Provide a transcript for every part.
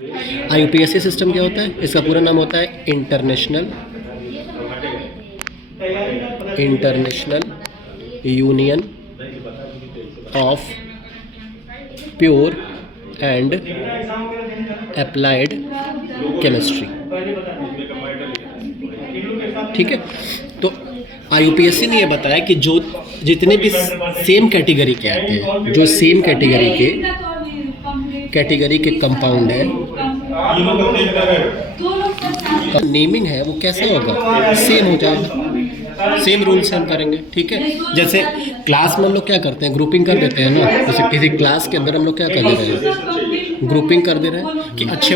IUPAC system क्या होता है? इसका पूरा नाम होता है international union of pure and applied chemistry. ठीक है, तो IUPAC ने ये बताया कि जो जितने भी सेम कैटेगरी के आते हैं, जो सेम कैटेगरी के कंपाउंड है, नेमिंग है वो कैसा होगा? सेम हो जाएगा, सेम रूल से हम करेंगे। ठीक है, जैसे क्लास में हम लोग क्या करते हैं, ग्रुपिंग कर देते हैं ना। जैसे किसी क्लास के अंदर हम लोग क्या कर दे रहे हैं, ग्रुपिंग कर दे रहे हैं कि अच्छे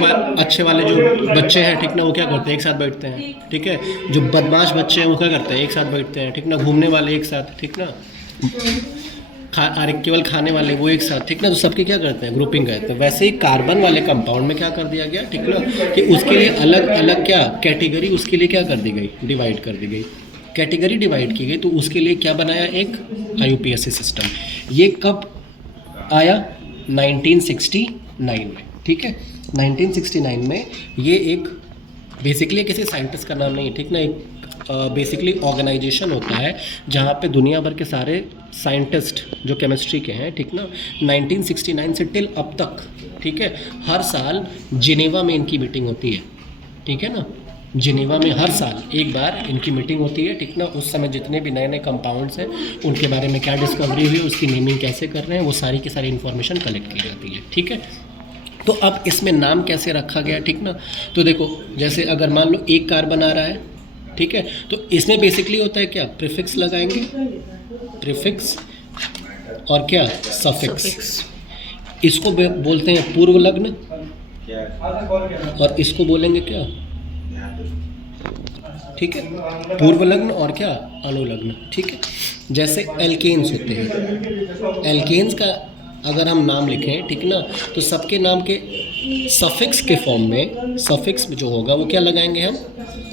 वाले जो बच्चे हैं, ठीक ना, वो क्या करते हैं, एक साथ बैठते हैं। ठीक है, जो बदमाश बच्चे हैं वो क्या करते हैं, एक साथ बैठते हैं। ठीक ना, घूमने वाले एक साथ, ठीक ना, केवल खाने वाले वो एक साथ, ठीक ना, तो सबके क्या करते हैं, ग्रुपिंग करते हैं। वैसे ही कार्बन वाले कंपाउंड में क्या कर दिया गया, ठीक ना, कि उसके लिए अलग अलग क्या कैटेगरी, उसके लिए क्या कर दी गई, डिवाइड कर दी गई, कैटेगरी डिवाइड की गई। तो उसके लिए क्या बनाया, एक IUPAC सिस्टम। ये कब आया? 1969 में। ठीक है, 1969 में ये एक बेसिकली किसी साइंटिस्ट का नाम नहीं है, ठीक ना, एक बेसिकली ऑर्गेनाइजेशन होता है जहाँ पे दुनिया भर के सारे साइंटिस्ट जो केमिस्ट्री के हैं, ठीक ना, 1969 से टिल अब तक, ठीक है, हर साल जिनेवा में इनकी मीटिंग होती है। ठीक है ना, जिनेवा में हर साल एक बार इनकी मीटिंग होती है। ठीक ना, उस समय जितने भी नए नए कंपाउंड्स हैं उनके बारे में क्या डिस्कवरी हुई, उसकी नेमिंग कैसे कर रहे हैं, वो सारी की सारी इन्फॉर्मेशन कलेक्ट की जाती है। ठीक है, तो अब इसमें नाम कैसे रखा गया, ठीक ना, तो देखो जैसे अगर मान लो एक कार्बन आ रहा है, ठीक है, तो इसमें बेसिकली होता है क्या, प्रीफिक्स लगाएंगे, प्रीफिक्स और क्या, सफिक्स। इसको बोलते हैं पूर्व लग्न और इसको बोलेंगे क्या, ठीक है, पूर्व लग्न और क्या, अनुलग्न। ठीक है, जैसे एल्केन्स होते हैं, एल्केन्स का अगर हम नाम लिखें, ठीक ना, तो सबके नाम के सफिक्स के फॉर्म में, सफिक्स जो होगा वो क्या लगाएंगे, हम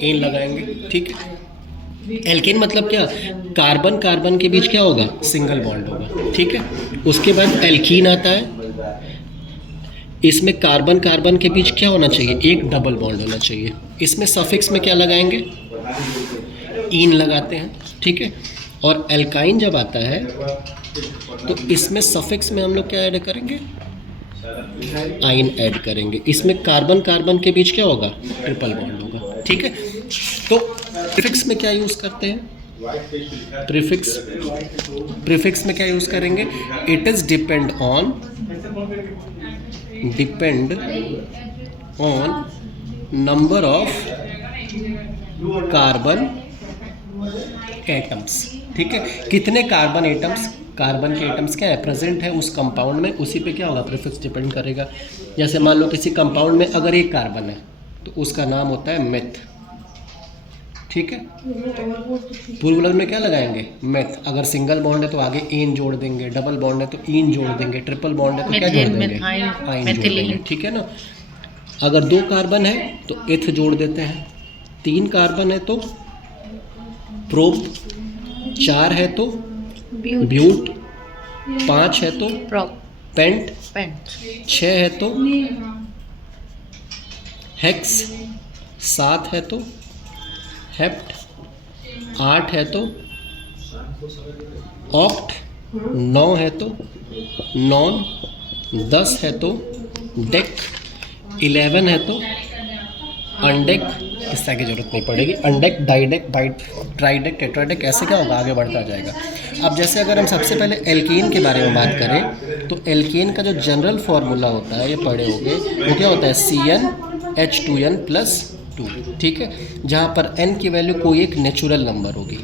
एन लगाएंगे। ठीक है, एल्केन मतलब क्या, कार्बन कार्बन के बीच क्या होगा, सिंगल बॉन्ड होगा। ठीक है, उसके बाद एल्कीन आता है, इसमें कार्बन कार्बन के बीच क्या होना चाहिए, एक डबल बॉन्ड होना चाहिए। इसमें सफिक्स में क्या लगाएंगे, ईन लगाते हैं। ठीक है, और एल्काइन जब आता है तो इसमें सफिक्स में हम लोग क्या ऐड करेंगे, आइन ऐड करेंगे। इसमें कार्बन कार्बन के बीच क्या होगा, ट्रिपल बॉन्ड होगा। ठीक है, तो प्रीफिक्स में क्या यूज़ करते हैं, प्रीफिक्स में क्या यूज़ करेंगे, it is depend on number of carbon atoms. ठीक है, कितने कार्बन एटम्स, कार्बन के एटम्स क्या है, प्रेजेंट है उस कंपाउंड में, उसी पे क्या होगा, प्रीफिक्स डिपेंड करेगा। जैसे मान लो किसी कंपाउंड में अगर एक कार्बन है तो उसका नाम होता है मेथ। ठीक है, पूर्व लग्न में क्या लगाएंगे, मेथ। अगर सिंगल बॉन्ड है तो आगे एन जोड़ देंगे, डबल बॉन्ड है तो ईन जोड़ देंगे, ट्रिपल बॉन्ड है तो क्या जोड़ देंगे, आइन जोड़ देंगे। ठीक है ना, अगर 2 कार्बन है तो एथ जोड़ देते हैं, 3 कार्बन है तो प्रोप, 4 है तो ब्यूट, 5 है तो पेंट, 6 है तो हेक्स, 7 है तो हेप्ट, 8 है तो ऑक्ट, 9 है तो नॉन, 10 है तो डेक, 11 है तो अनडेक, इससे आगे जरूरत नहीं पड़ेगी, अनडेक, डाइडेक, ट्राइडेक, टेट्राडेक, ऐसे क्या होगा, आगे बढ़ता जाएगा। अब जैसे अगर हम सबसे पहले एल्केन के बारे में बात करें तो एल्केन का जो जनरल फार्मूला होता है, ये पढ़े होंगे, वो क्या होता है, CnH2n+2। ठीक है, जहाँ पर n की वैल्यू कोई एक नेचुरल नंबर होगी,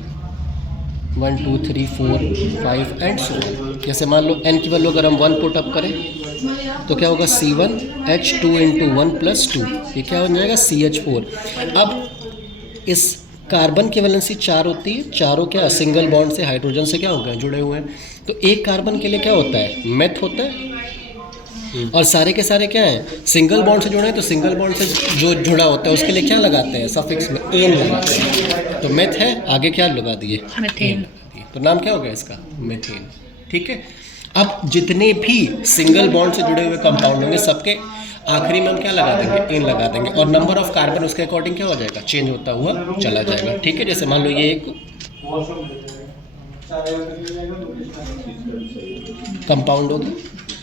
1 2 3 4 5 एंड सो ऑन। जैसे मान लो n की वैल्यू अगर हम 1 पुट अप करें तो क्या होगा, C1H2 × 1 + 2, ये क्या हो जाएगा, CH4। अब इस कार्बन की वैलेंसी 4 होती है, चारों क्या सिंगल बॉन्ड से हाइड्रोजन से क्या हो गए, जुड़े हुए हैं। तो एक कार्बन के लिए क्या होता है, मेथ होता है, और सारे के सारे क्या हैं, सिंगल बॉन्ड से जुड़े हैं, तो सिंगल बॉन्ड से जो जुड़ा होता है उसके लिए क्या लगाते हैं, सफिक्स में एन लगाते हैं। तो मेथ है, आगे क्या लगा दिए, मेथेन, तो नाम क्या हो गया इसका, मेथेन। ठीक है, अब जितने भी सिंगल बॉन्ड से जुड़े हुए कंपाउंड होंगे सबके आखिरी में हम क्या लगा देंगे, इन लगा देंगे, और नंबर ऑफ कार्बन उसके अकॉर्डिंग क्या हो जाएगा, चेंज होता हुआ चला जाएगा। ठीक है, जैसे मान लो ये एक कंपाउंड होगी।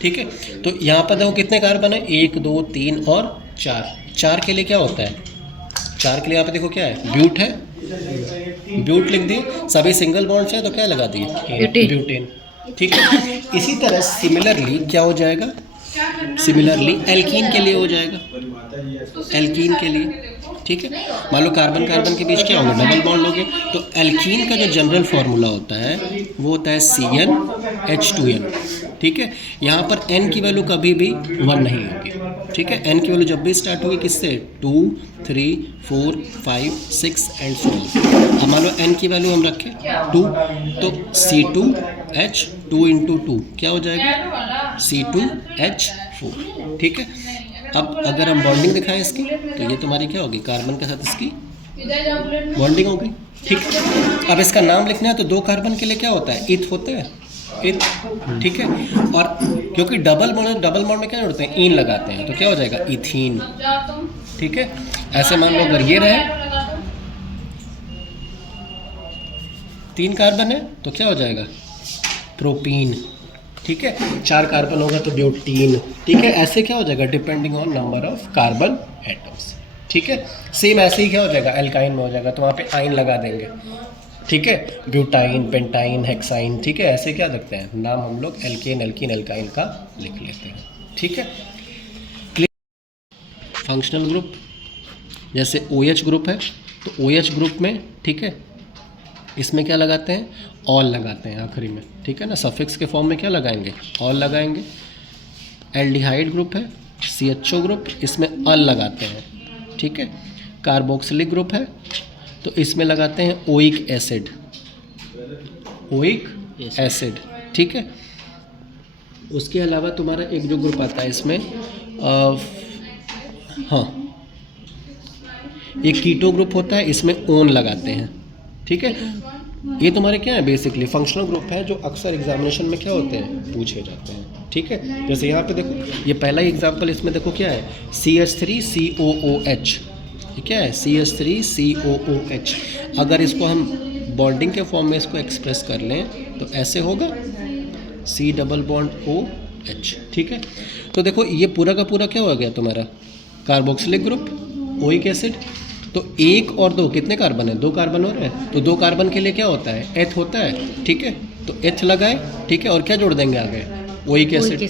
ठीक है, तो यहाँ पर देखो कितने कार्बन है, 1 2 3 और 4। 4 के लिए क्या होता है, 4 के लिए यहाँ पे देखो क्या है, ब्यूट है, ब्यूट लिख दिए। सभी सिंगल बॉन्ड्स हैं तो क्या लगा दिए, ब्यूटेन। ठीक है, इसी तरह सिमिलरली क्या हो जाएगा, सिमिलरली एल्कीन के लिए हो जाएगा, एल्कीन के लिए। ठीक है, मान लो कार्बन कार्बन के बीच क्या होगा, डबल बॉन्ड होंगे, तो एल्कीन का जो जनरल फॉर्मूला होता है वो होता है CnH2n। ठीक है, यहाँ पर n की वैल्यू कभी भी 1 नहीं होगी। ठीक है, n की वैल्यू जब भी स्टार्ट होगी किससे, 2 3 4 5 6 एंड सो ऑन। अब मान लो n की वैल्यू हम रखें 2, तो C2H2 × 2 क्या हो जाएगा, C2H4। ठीक है, अब अगर हम बॉन्डिंग दिखाएं इसकी, तो ये तुम्हारी क्या होगी, कार्बन के साथ इसकी बॉन्डिंग हो गई। ठीक है, अब इसका नाम लिखना है तो 2 कार्बन के लिए क्या होता है, इथ होता है, इथ। ठीक है, और क्योंकि डबल बॉन्ड में क्या जोड़ते हैं, इन लगाते हैं, तो क्या हो जाएगा, इथीन। ठीक है, ऐसे मान लो अगर ये रहे 3 कार्बन है तो क्या हो जाएगा, प्रोपीन। ठीक है, 4 कार्बन होगा तो ब्यूटीन। ठीक है, ऐसे क्या हो जाएगा, depending on number of carbon atoms. ठीक है, सेम ऐसे ही क्या हो जाएगा, एल्काइन में हो जाएगा तो वहाँ पे आइन लगा देंगे। ठीक है, ब्यूटाइन, पेंटाइन, हेक्साइन। ठीक है, ऐसे क्या रखते हैं नाम हम लोग, एल्केन, एल्कीन, एल्काइन का लिख लेते हैं। ठीक है, फंक्शनल ग्रुप जैसे OH ग्रुप है, तो OH ग्रुप में ठीक है इसमें क्या लगाते हैं, ऑल लगाते हैं आखिरी में। ठीक है ना, सफिक्स के फॉर्म में क्या लगाएंगे, ऑल लगाएंगे। एल्डिहाइड ग्रुप है, CHO ग्रुप, इसमें अल लगाते हैं। ठीक है, कार्बोक्सिलिक ग्रुप है तो इसमें लगाते हैं ओइक एसिड, ओइक एसिड। ठीक है, उसके अलावा तुम्हारा एक जो ग्रुप आता है इसमें हाँ एक कीटो ग्रुप होता है, इसमें ओन लगाते हैं। ठीक है, ये तुम्हारे क्या है, बेसिकली फंक्शनल ग्रुप है जो अक्सर एग्जामिनेशन में क्या होते हैं, पूछे जाते हैं। ठीक है, जैसे यहाँ पे देखो ये पहला एग्जाम्पल, इसमें देखो क्या है, CH3COOH। ये क्या है, CH3COOH। अगर इसको हम बॉन्डिंग के फॉर्म में इसको एक्सप्रेस कर लें तो ऐसे होगा, C+OH। ठीक है, तो देखो ये पूरा का पूरा क्या हो गया तुम्हारा, कार्बोक्सिलिक ग्रुप, ओइक एसिड। तो 1 और 2 कितने कार्बन है, 2 कार्बन हो रहे हैं, तो 2 कार्बन के लिए क्या होता है, एथ होता है। ठीक है, तो एथ लगाए। ठीक है, और क्या जोड़ देंगे आगे, ओइक एसिड।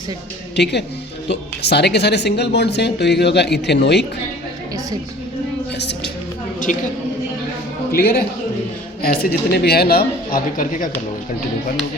ठीक है, तो सारे के सारे सिंगल बॉन्ड्स हैं तो ये होगा इथेनोइक एसिड। ठीक है, क्लियर है। ऐसे जितने भी हैं नाम आगे करके क्या कर लोगे, कंटिन्यू कर लोगे।